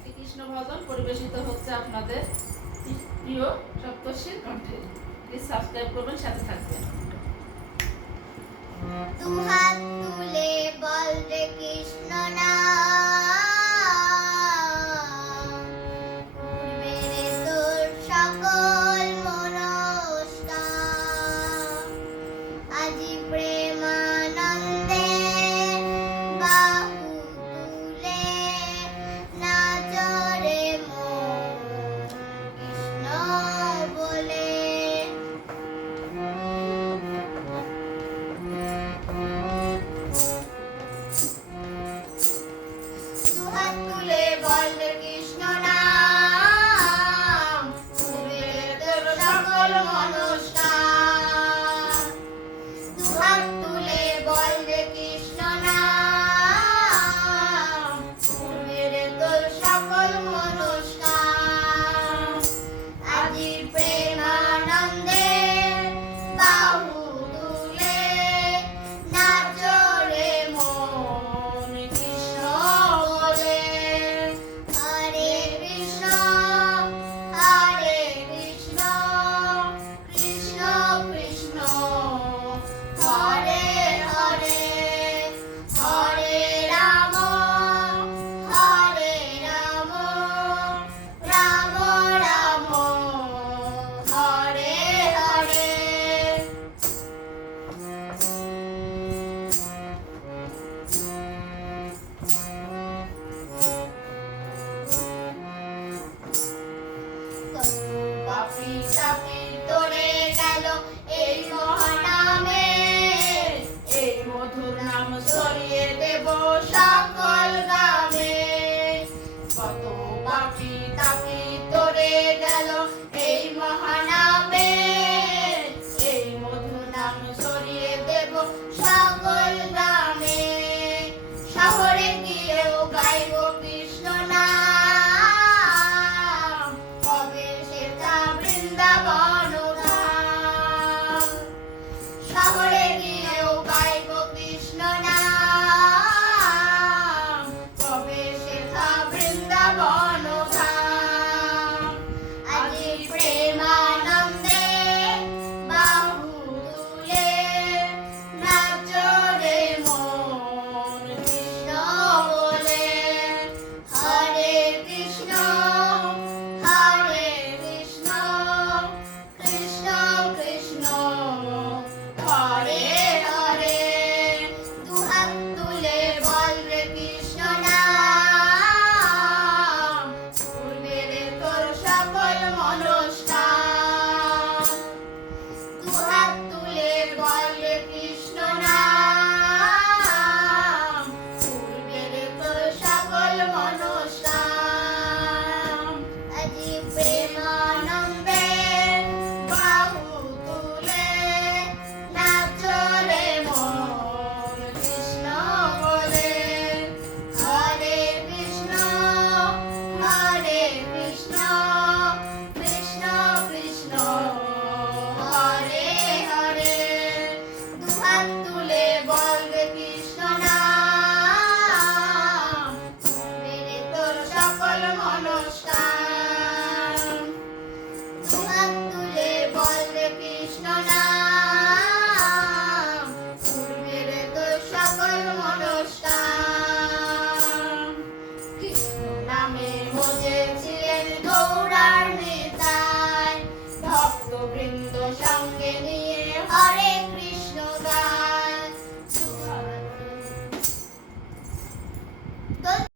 আজকে কৃষ্ণ ভজন পরিবেশিত হচ্ছে আপনাদের প্রিয় কণ্ঠে। প্লিজ সাবস্ক্রাইব করবেন, সাথে থাকবেন। তুলে বল রে কৃষ্ণ না। আজি প্রেম Hare Krishna.